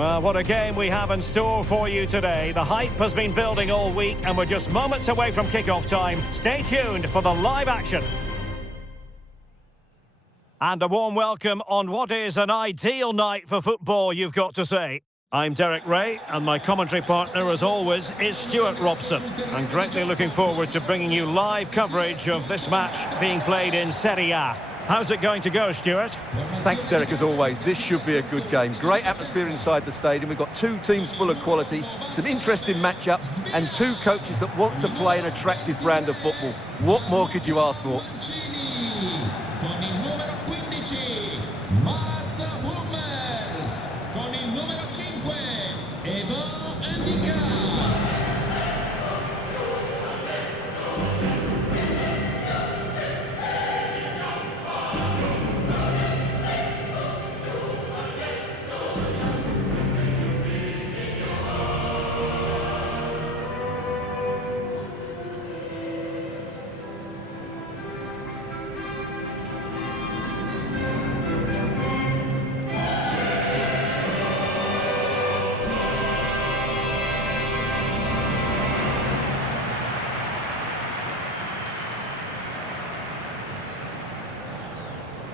Well, what a game we have in store for you today. The hype has been building all week and we're just moments away from kick-off time. Stay tuned for the live action. And a warm welcome on what is an ideal night for football, you've got to say. I'm Derek Ray, and my commentary partner, as always, is Stuart Robson. I'm greatly looking forward to bringing you live coverage of this match being played in Serie A. How's it going to go, Stuart? Thanks, Derek, as always. This should be a good game. Great atmosphere inside the stadium. We've got two teams full of quality, some interesting matchups, and two coaches that want to play an attractive brand of football. What more could you ask for? Con il numero 15, Mats Hummels. Con il numero 5, Evo Endika.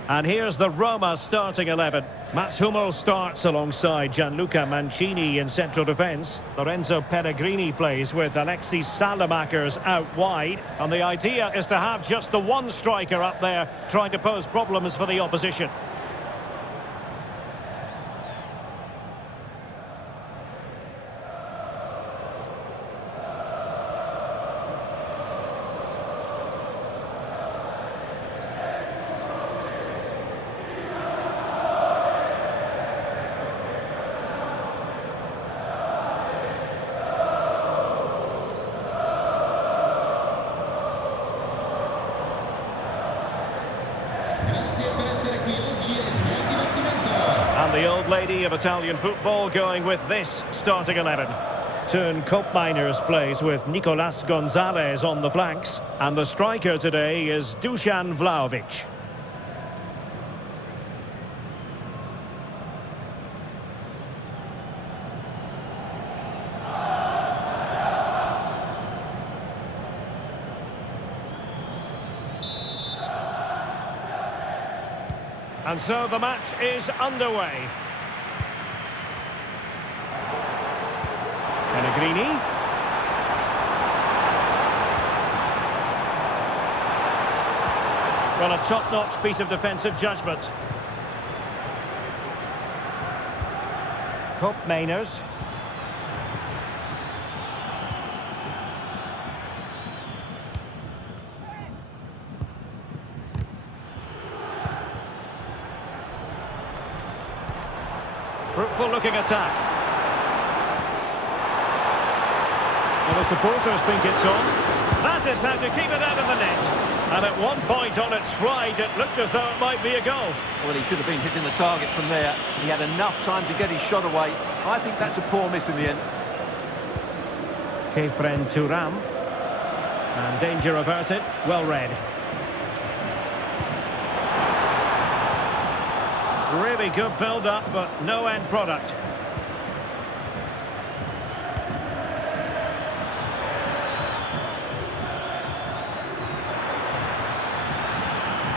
And here's the Roma starting 11. Mats Hummels starts alongside Gianluca Mancini in central defence. Lorenzo Pellegrini plays with Alexis Salamakers out wide. And the idea is to have just the one striker up there trying to pose problems for the opposition. And the old lady of Italian football going with this starting 11. Teun Koopmeiners plays with Nicolas Gonzalez on the flanks. And the striker today is Dusan Vlahovic. And so the match is underway. Pellegrini. Well, a top-notch piece of defensive judgment. Koopmeiners. Fruitful looking attack. Well, the supporters think it's on. That is how to keep it out of the net. And at one point on its stride, it looked as though it might be a goal. Well, he should have been hitting the target from there. He had enough time to get his shot away. I think that's a poor miss in the end. Kefren Thuram. And danger averted. Well read. Really good build-up, but no end product.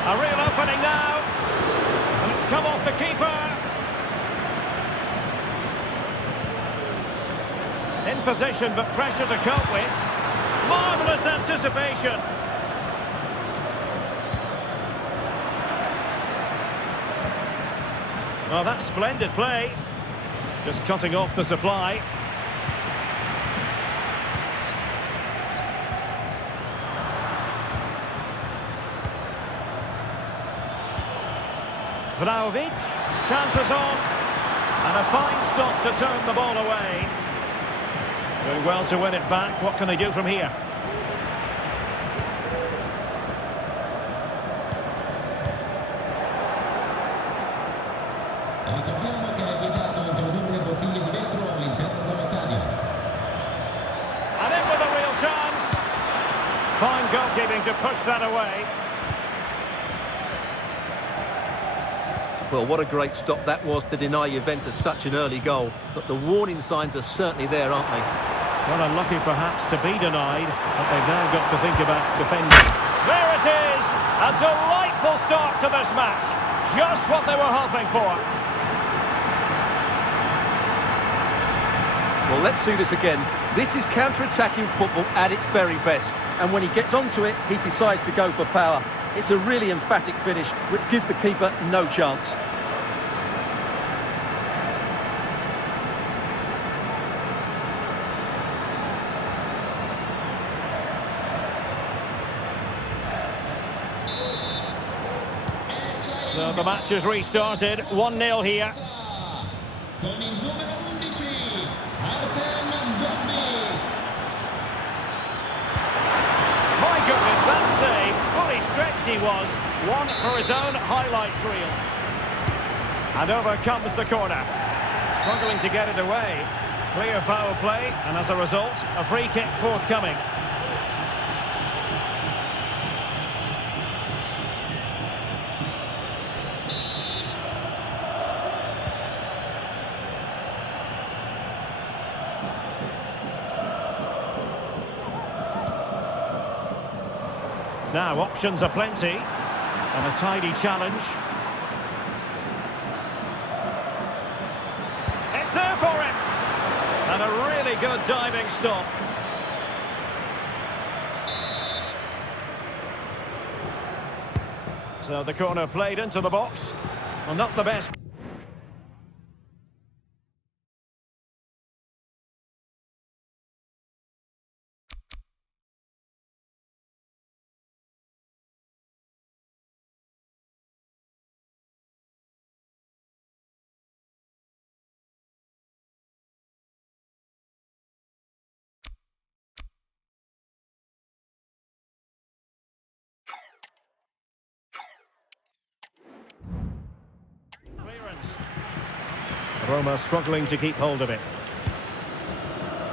A real opening now. And it's come off the keeper. In position, but pressure to cope with. Marvellous anticipation. Well, that's splendid play. Just cutting off the supply. Vlahovic, chances on. And a fine stop to turn the ball away. Doing well to win it back. What can they do from here? Ricordiamo che è vietato introdurre bottiglie di vetro all'interno dello stadio. And in with a real chance. Fine goalkeeping to push that away. Well, what a great stop that was to deny Juventus such an early goal. But the warning signs are certainly there, aren't they? Well, unlucky perhaps to be denied, but they've now got to think about defending. There it is! A delightful start to this match. Just what they were hoping for. Well, let's see this again. This is counter-attacking football at its very best. And when he gets onto it, he decides to go for power. It's a really emphatic finish, which gives the keeper no chance. So the match has restarted, 1-0 here. Con il numero 11, Artem Dovby. My goodness, that save, fully stretched he was. One for his own highlights reel. And over comes the corner. Struggling to get it away. Clear foul play, and as a result, a free kick forthcoming. Now, options are plenty, and a tidy challenge. It's there for him! And a really good diving stop. So the corner played into the box. Well, not the best. Roma struggling to keep hold of it.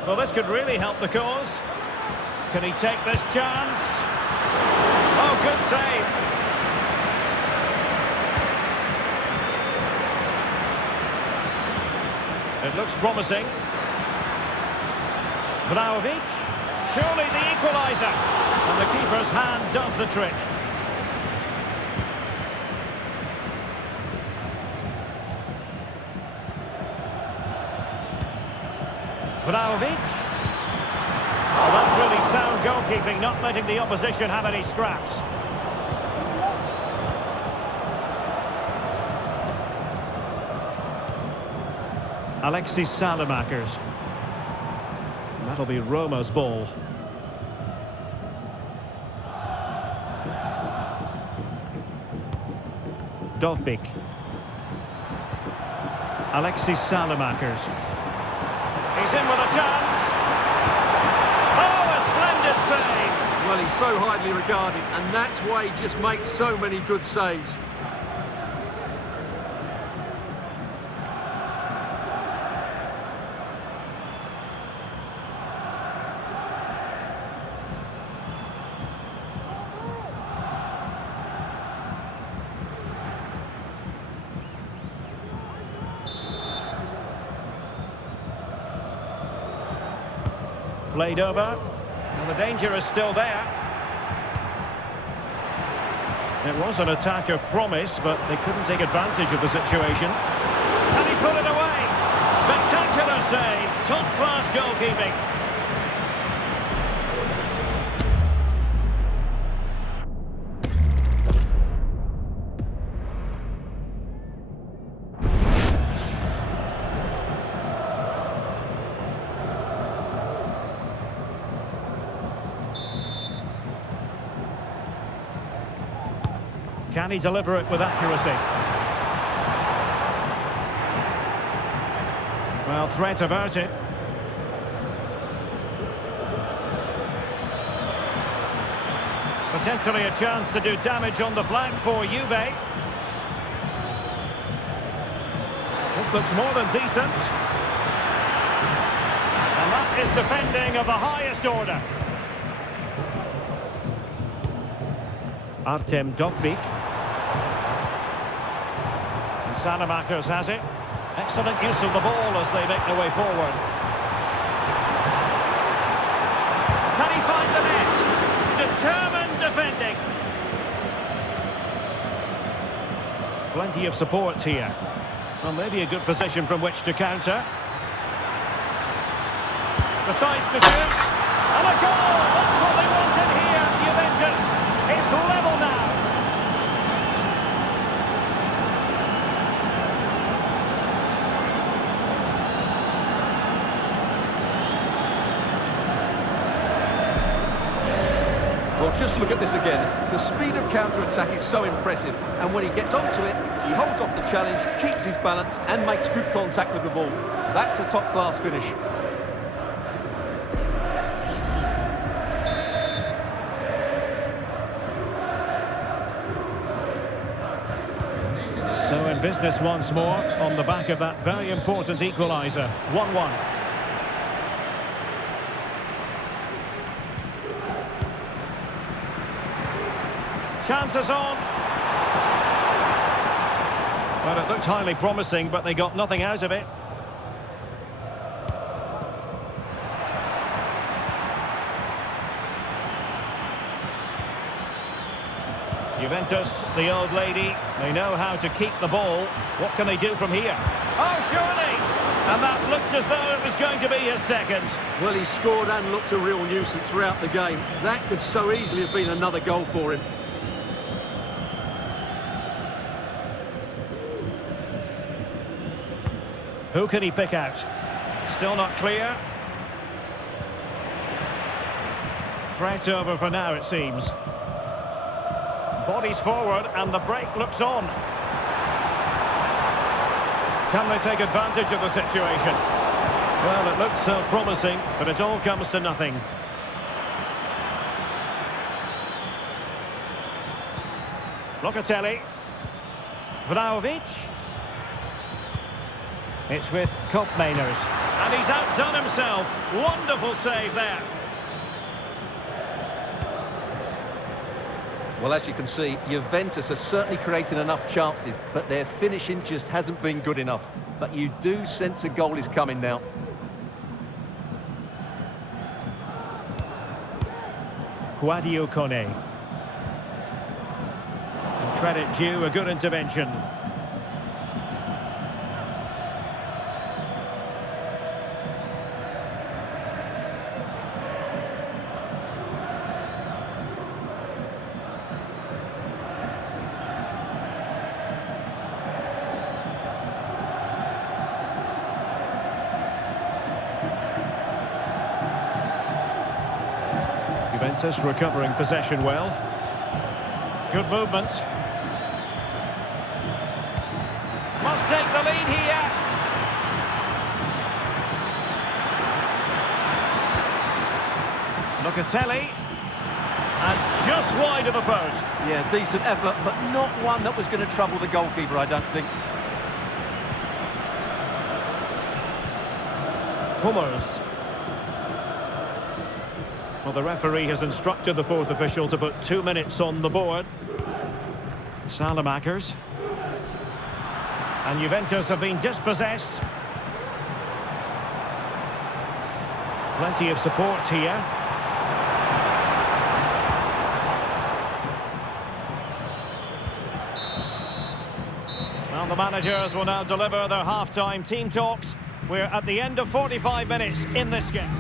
Well, this could really help the cause. Can he take this chance? Oh, good save. It looks promising. Vlahovic, surely the equaliser. And the keeper's hand does the trick. Vlahovic. Oh, that's really sound goalkeeping, not letting the opposition have any scraps. Alexis Salamakers. That'll be Roma's ball. Dovbyk. Alexis Salamakers. He's in with a chance. Oh, a splendid save. Well, he's so highly regarded, and that's why he just makes so many good saves. Played over, and the danger is still there. It was an attack of promise, but they couldn't take advantage of the situation. Can he put it away? Spectacular save, top-class goalkeeping. Can he deliver it with accuracy? Well, threat averted. Potentially a chance to do damage on the flank for Juve. This looks more than decent. And that is defending of the highest order. Artem Dovbyk. Salamakers has it. Excellent use of the ball as they make their way forward. Can he find the net? Determined defending. Plenty of support here. Well, maybe a good position from which to counter. Decides to shoot. And a goal! That's what they wanted here, Juventus. It's level now. Well, just look at this again. The speed of counter-attack is so impressive, and when he gets onto it, he holds off the challenge, keeps his balance, and makes good contact with the ball. That's a top-class finish. So in business once more, on the back of that very important equaliser. 1-1. Chances on. Well, it looked highly promising, but they got nothing out of it. Juventus, the old lady, they know how to keep the ball. What can they do from here? Oh, surely! And that looked as though it was going to be his second. Well, he scored and looked a real nuisance throughout the game. That could so easily have been another goal for him. Who can he pick out? Still not clear. Threat over for now, it seems. Bodies forward and the break looks on. Can they take advantage of the situation? Well, it looked so promising, but it all comes to nothing. Locatelli. Vlahovic. It's with Koopmeiners. And he's outdone himself. Wonderful save there. Well, as you can see, Juventus are certainly creating enough chances, but their finishing just hasn't been good enough. But you do sense a goal is coming now. Guadio Kone. Credit due, a good intervention. Juventus recovering possession well. Good movement. Must take the lead here. Locatelli. And just wide of the post. Yeah, decent effort, but not one that was going to trouble the goalkeeper, I don't think. Hummels. Well, the referee has instructed the fourth official to put 2 minutes on the board. Salamakers. And Juventus have been dispossessed. Plenty of support here. Well, the managers will now deliver their half-time team talks. We're at the end of 45 minutes in this game.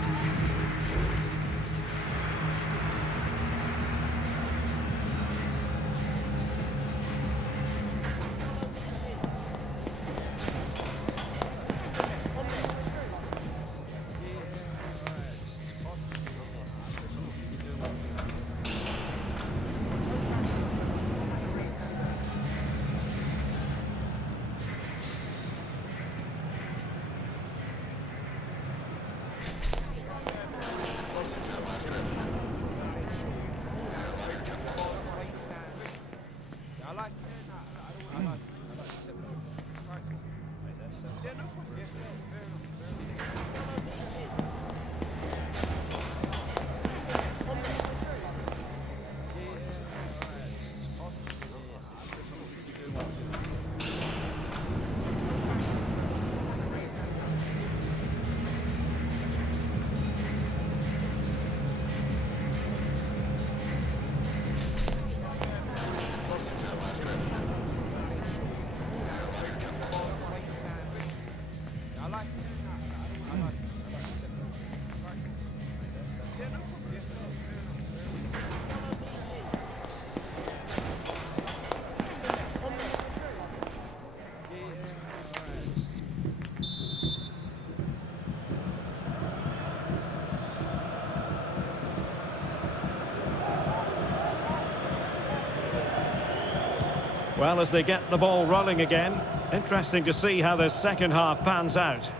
Well, as they get the ball rolling again, interesting to see how the second half pans out.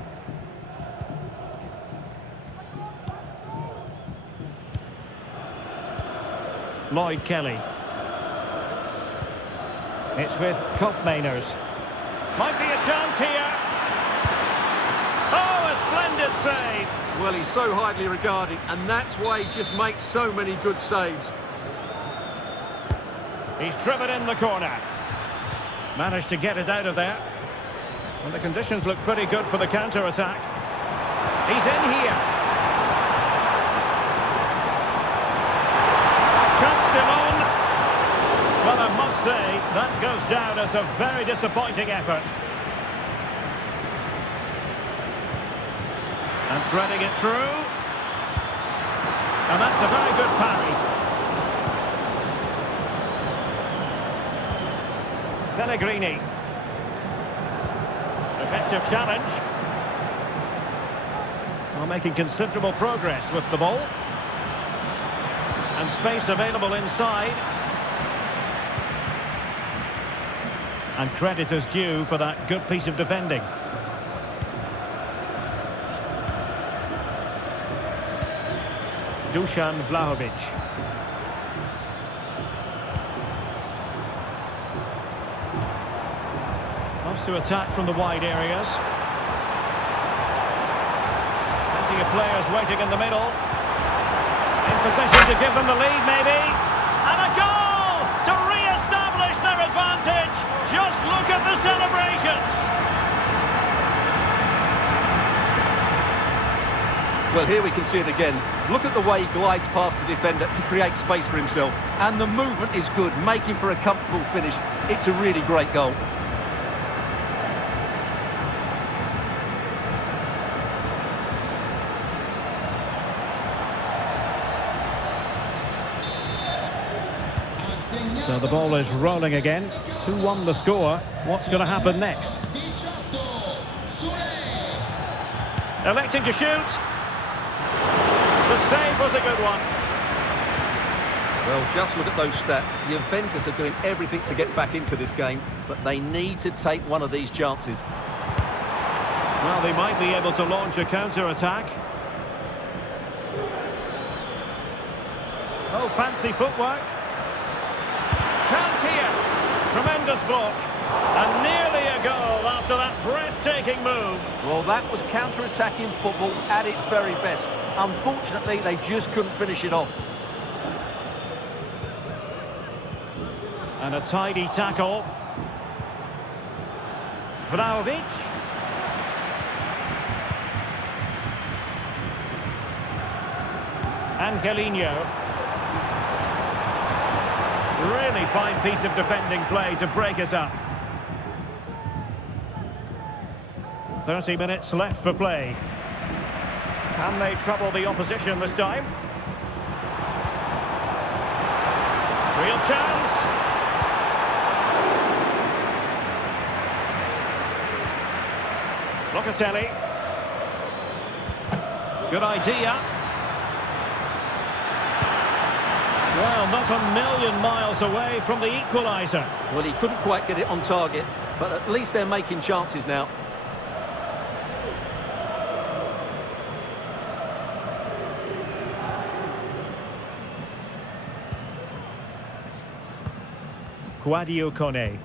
Lloyd Kelly. It's with Koopmeiners. Might be a chance here. Oh, a splendid save. Well, he's so highly regarded, and that's why he just makes so many good saves. He's driven in the corner. Managed to get it out of there. And the conditions look pretty good for the counter-attack. He's in here. Chance still on. Well, I must say, that goes down as a very disappointing effort. And threading it through. And that's a very good parry. Pellegrini. Effective challenge. Well, making considerable progress with the ball. And space available inside. And credit is due for that good piece of defending. Dusan Vlahovic. To attack from the wide areas. Plenty of players waiting in the middle. In position to give them the lead, maybe. And a goal to re-establish their advantage. Just look at the celebrations. Well, here we can see it again. Look at the way he glides past the defender to create space for himself. And the movement is good, making for a comfortable finish. It's a really great goal. So the ball is rolling again. 2-1 the score. What's going to happen next? Electing to shoot. The save was a good one. Well, just look at those stats. Juventus are doing everything to get back into this game, but they need to take one of these chances. Well, they might be able to launch a counter-attack. Oh, fancy footwork. Chance here. Tremendous block. And nearly a goal after that breathtaking move. Well, that was counter-attacking football at its very best. Unfortunately, they just couldn't finish it off. And a tidy tackle. Vlahovic. Angelino. Really fine piece of defending play to break us up. 30 minutes left for play. Can they trouble the opposition this time? Real chance. Locatelli. Good idea. Well, not a million miles away from the equaliser. Well, he couldn't quite get it on target, but at least they're making chances now. Quadio Kone.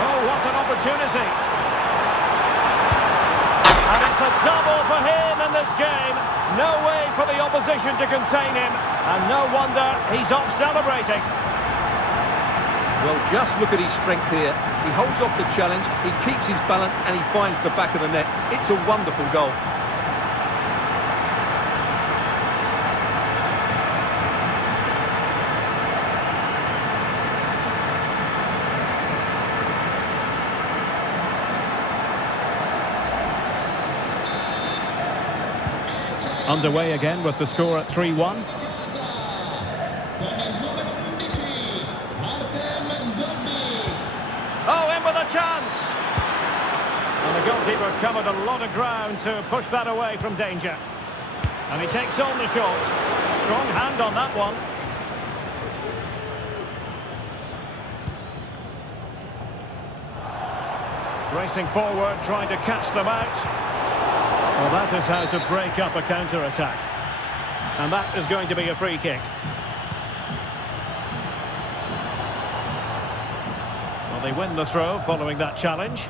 Oh, what an opportunity. And it's a double for him in this game. No way for the opposition to contain him. And no wonder he's off celebrating. Well, just look at his strength here. He holds off the challenge, he keeps his balance, and he finds the back of the net. It's a wonderful goal. Underway again with the score at 3-1. Con il numero 11, Artem Dobby. Oh, in with a chance! And the goalkeeper covered a lot of ground to push that away from danger. And he takes on the shot. Strong hand on that one. Racing forward, trying to catch them out. Well, that is how to break up a counter-attack. And that is going to be a free kick. Well, they win the throw following that challenge.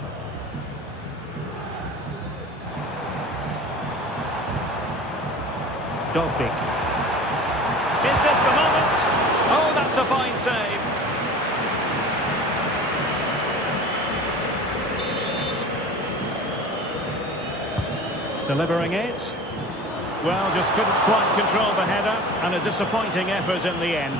Dobby. Is this the moment? Oh, that's a fine save. Delivering it. Well, just couldn't quite control the header, and a disappointing effort in the end.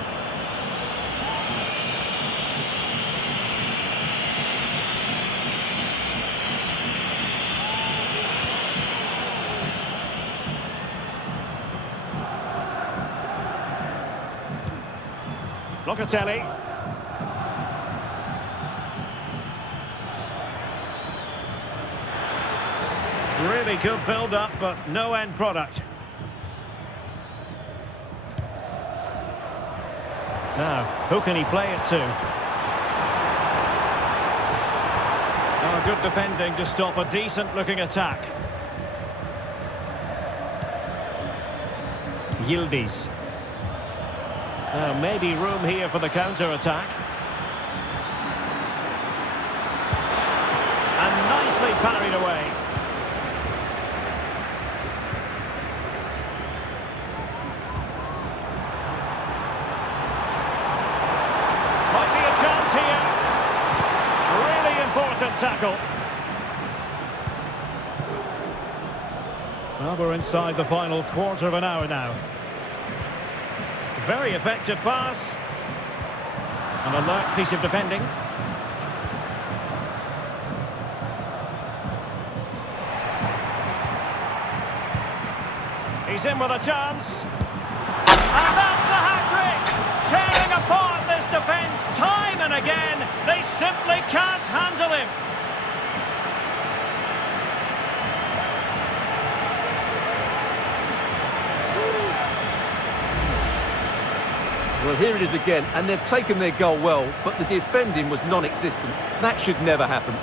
Locatelli. Really good build-up, but no end product. Now, who can he play it to? Oh, good defending to stop a decent-looking attack. Yildiz. Maybe room here for the counter-attack. And nicely parried away. Might be a chance here. Really important tackle. Well, we're inside the final quarter of an hour now. Very effective pass. An alert piece of defending. He's in with a chance. And that's the hat-trick! Tearing apart this defence time and again. They simply can't handle him. Well, here it is again, and they've taken their goal well, but the defending was non-existent. That should never happen.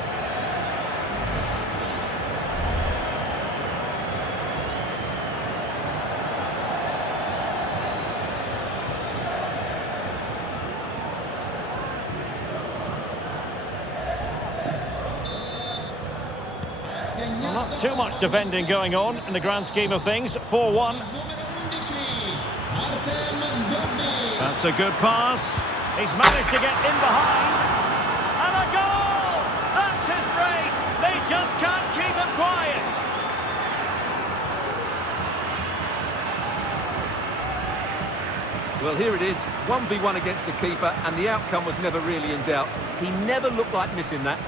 Well, not too much defending going on in the grand scheme of things. 4-1. That's a good pass. He's managed to get in behind. And a goal! That's his brace. They just can't keep him quiet. Well, here it is, 1v1 against the keeper, and the outcome was never really in doubt. He never looked like missing that.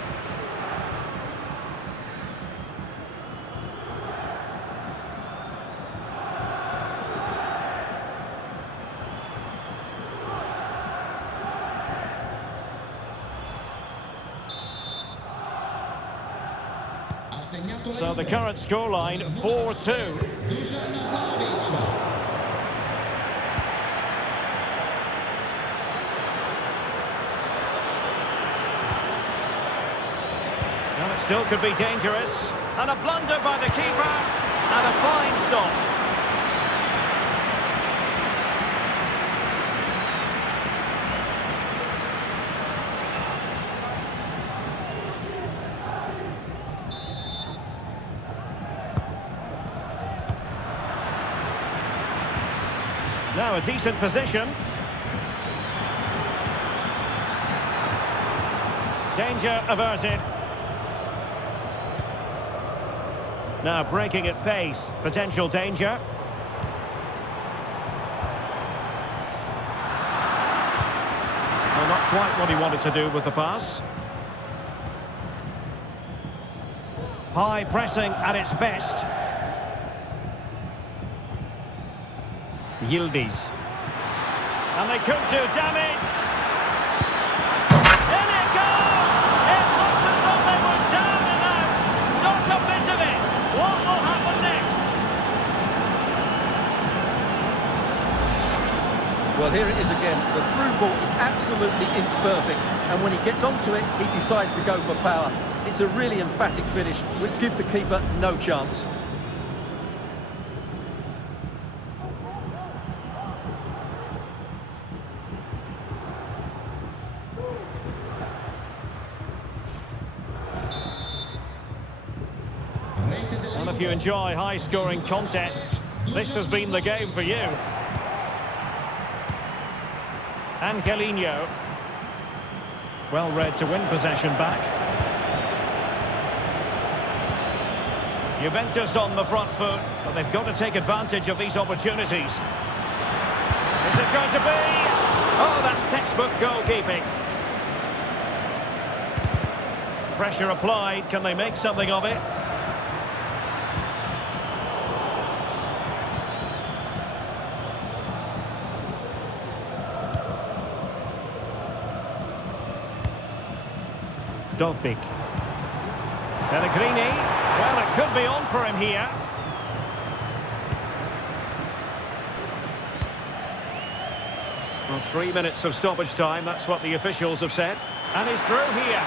So the current scoreline, 4-2. Well, it still could be dangerous. And a blunder by the keeper. And a fine stop. Now a decent position. Danger averted. Now breaking at pace. Potential danger. Well, not quite what he wanted to do with the pass. High pressing at its best. Yildiz. And they could do damage. In it goes! It looked as though they were down and out. Not a bit of it. What will happen next? Well, here it is again. The through ball is absolutely inch perfect. And when he gets onto it, he decides to go for power. It's a really emphatic finish, which gives the keeper no chance. And if you enjoy high-scoring contests, this has been the game for you. Angelino. Well read to win possession back. Juventus on the front foot, but they've got to take advantage of these opportunities. Is it going to be? Oh, that's textbook goalkeeping. Pressure applied. Can they make something of it? Dovbik. Pellegrini. Well, it could be on for him here. Well, 3 minutes of stoppage time, that's what the officials have said. And he's through here.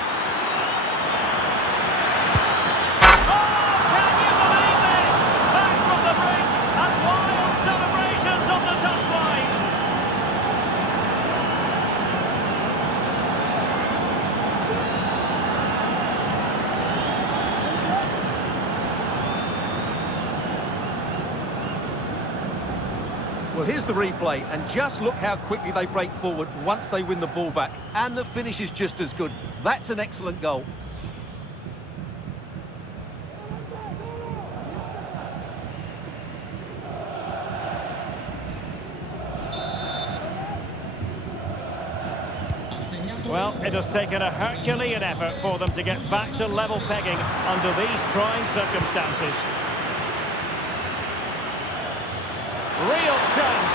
Oh, can you believe this? Back from the brink and wild celebrations on the touchline. Well, here's the replay, and just look how quickly they break forward once they win the ball back. And the finish is just as good. That's an excellent goal. Well, it has taken a Herculean effort for them to get back to level pegging under these trying circumstances. Real chance.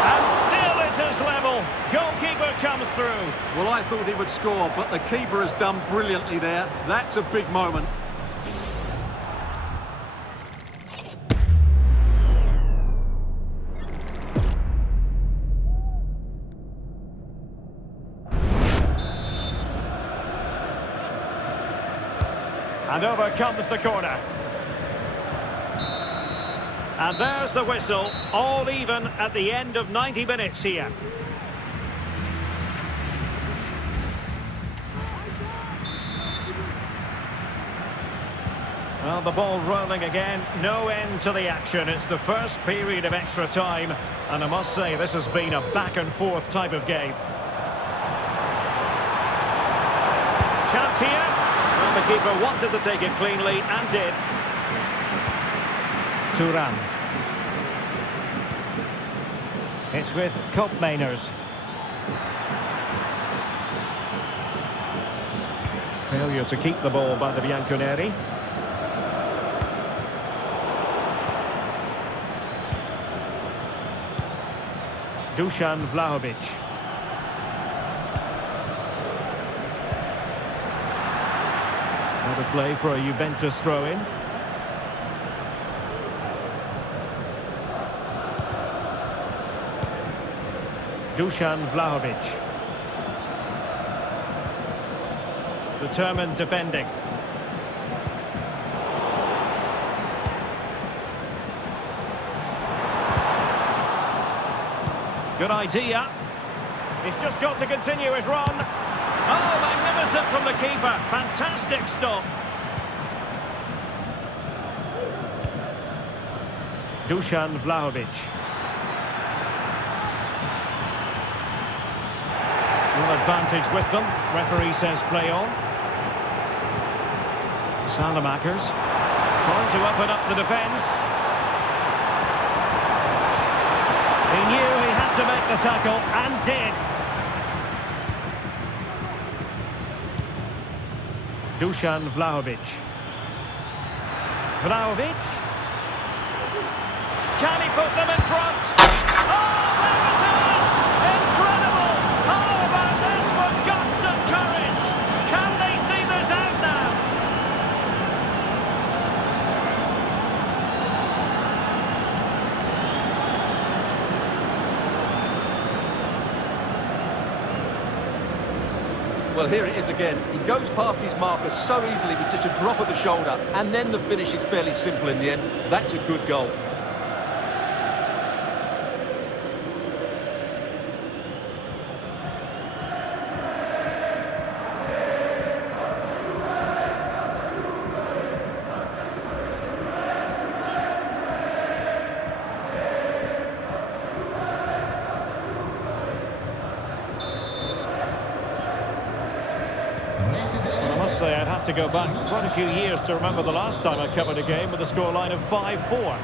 And still it is level. Goalkeeper comes through. Well, I thought he would score, but the keeper has done brilliantly there. That's a big moment. And over comes the corner. And there's the whistle, all even at the end of 90 minutes here. Well, the ball rolling again, no end to the action. It's the first period of extra time, and I must say this has been a back-and-forth type of game. Chance here. Well, the keeper wanted to take it cleanly and did. Turan. It's with Koopmeiners. Failure to keep the ball by the Bianconeri. Dusan Vlahovic. Another play for a Juventus throw-in. Dusan Vlahovic. Determined defending. Good idea. He's just got to continue his run. Oh, magnificent from the keeper. Fantastic stop. Dusan Vlahovic. Full advantage with them. Referee says play on. Salamakers trying to open up the defence. He knew he had to make the tackle and did. Dusan Vlahovic. Vlahovic. Can he put them in front? Oh, there it is! Incredible! How about this for guts and courage? Can they see this out now? Well, here it is again. He goes past his marker so easily with just a drop of the shoulder, and then the finish is fairly simple in the end. That's a good goal. I must say I'd have to go back quite a few years to remember the last time I covered a game with a scoreline of 5-4.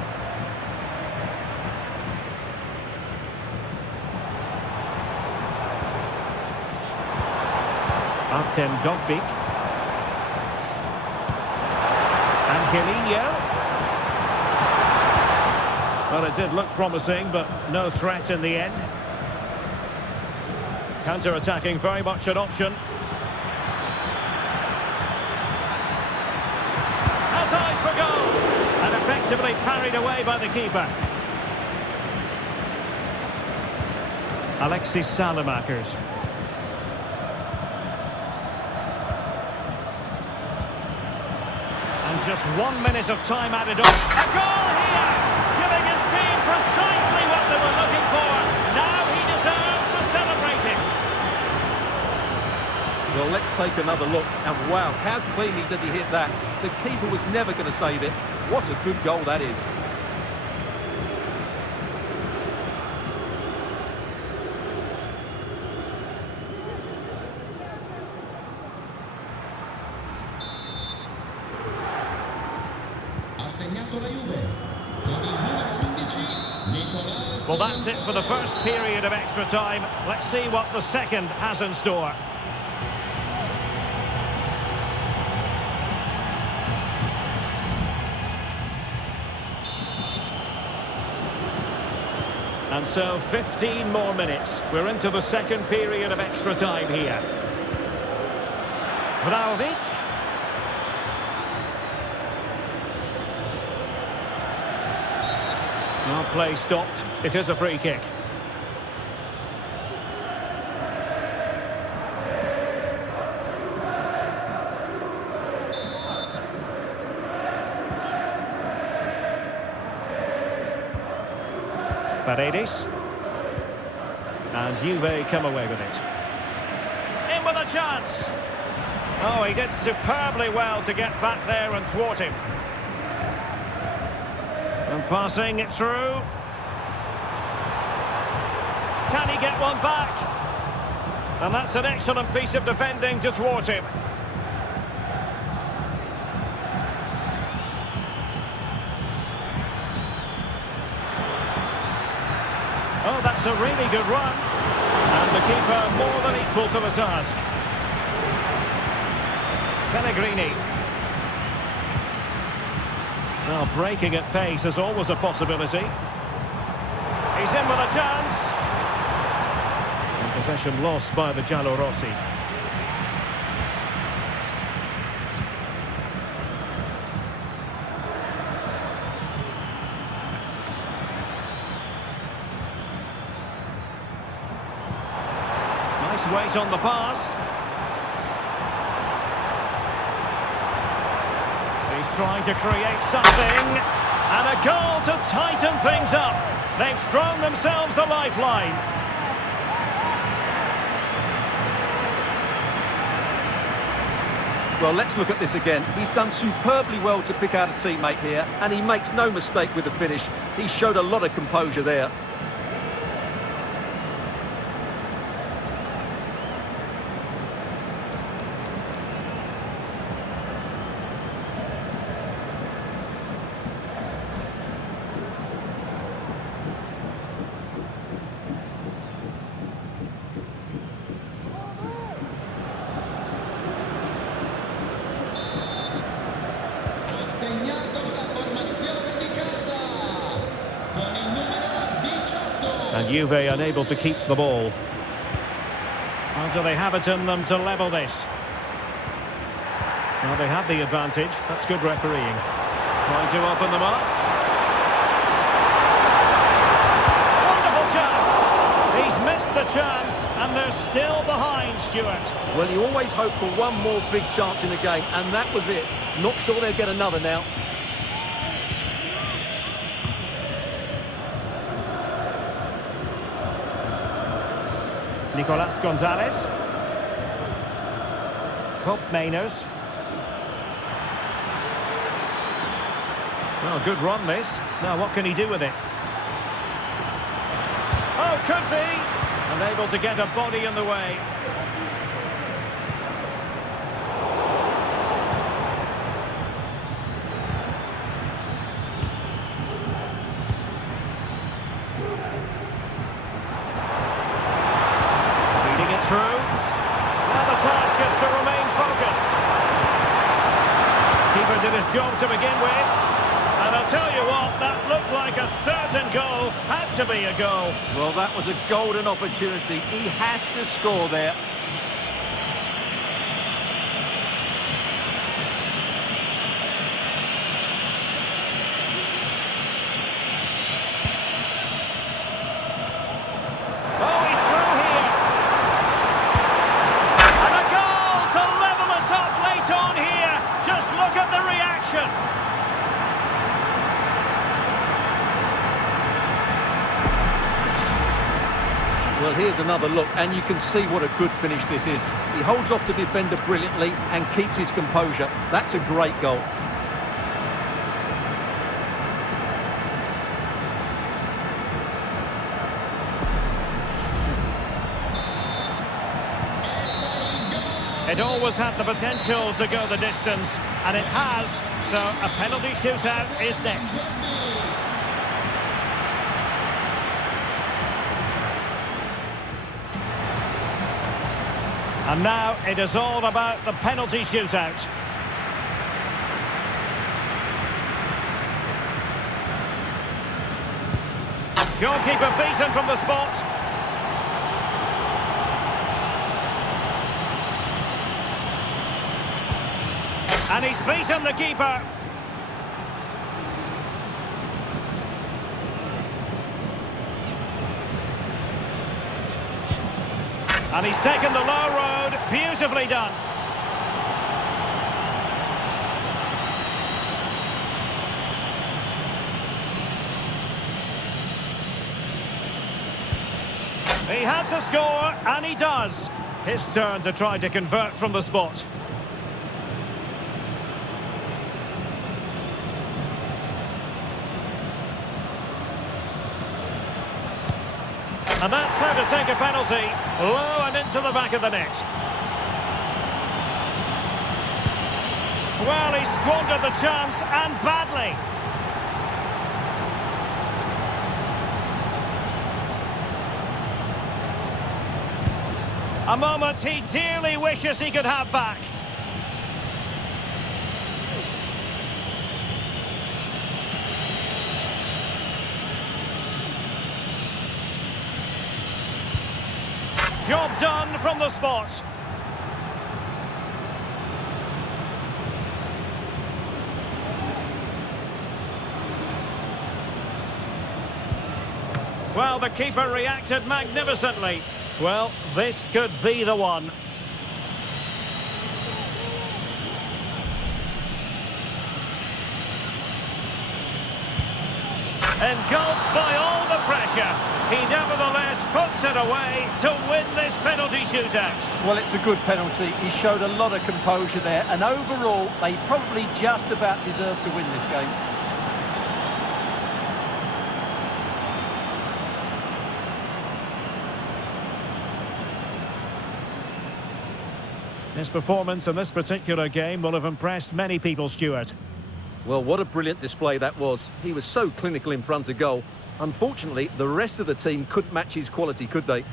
Artem Dogbik. Angelino. Well, it did look promising, but no threat in the end. Counter-attacking, very much an option. Has eyes for goal! And effectively parried away by the keeper. Alexis Salamakers. And just 1 minute of time added on. A goal here! Giving his team precisely what they were looking for. Now he deserves to celebrate it. Well, let's take another look. And wow, how cleanly does he hit that? The keeper was never going to save it. What a good goal that is. Ha segnato la Juve con il numero 11 Nicolas. Well, that's it for the first period of extra time. Let's see what the second has in store. And so 15 more minutes. We're into the second period of extra time here. Vlahovic. Well, play stopped. It is a free kick. Paredes. And Juve come away with it. In with a chance. Oh, he did superbly well to get back there and thwart him. And passing it through. Can he get one back? And that's an excellent piece of defending to thwart him. Oh, that's a really good run. And the keeper more than equal to the task. Pellegrini. Well, breaking at pace is always a possibility. He's in with a chance. And possession lost by the Giallorossi. Nice weight on the pass. He's trying to create something, and a goal to tighten things up. They've thrown themselves a lifeline. Well, let's look at this again. He's done superbly well to pick out a teammate here, and he makes no mistake with the finish. He showed a lot of composure there. Ha segnato la formazione di casa con Juve unable to keep the ball. Or do they have it in them to level this? Well, they have the advantage. That's good refereeing. Trying to open them up. Wonderful chance! He's missed the chance, and they're still behind, Stuart. Well, you always hope for one more big chance in the game, and that was it. Not sure they'll get another now. Nicolas Gonzalez. Cope Mainers. Well, good run this. Now what can he do with it? Oh, could be! Unable to get a body in the way. Feeding it through. Now the task is to remain focused. Keeper did his job to begin with. And I'll tell you what, that looked like a certain goal. Had to be a goal. Well, that was a golden opportunity. He has to score there. Oh, he's through here. And a goal to level it up late on here. Just look at the reaction. Well, here's another look, and you can see what a good finish this is. He holds off the defender brilliantly and keeps his composure. That's a great goal. It always had the potential to go the distance, and it has. So a penalty shootout is next. And now it is all about the penalty shootout. Goalkeeper beaten from the spot. And he's beaten the keeper. And he's taken the low road. Beautifully done. He had to score, and he does. His turn to try to convert from the spot. And that's how to take a penalty, low and into the back of the net. Well, he squandered the chance, and badly. A moment he dearly wishes he could have back. Job done from the spot. Well, the keeper reacted magnificently. Well, this could be the one. Engulfed by all the pressure, he nevertheless puts it away to win this penalty shootout. Well, it's a good penalty. He showed a lot of composure there, and overall, they probably just about deserve to win this game. His performance in this particular game will have impressed many people, Stuart. Well, what a brilliant display that was. He was so clinical in front of goal. Unfortunately, the rest of the team couldn't match his quality, could they?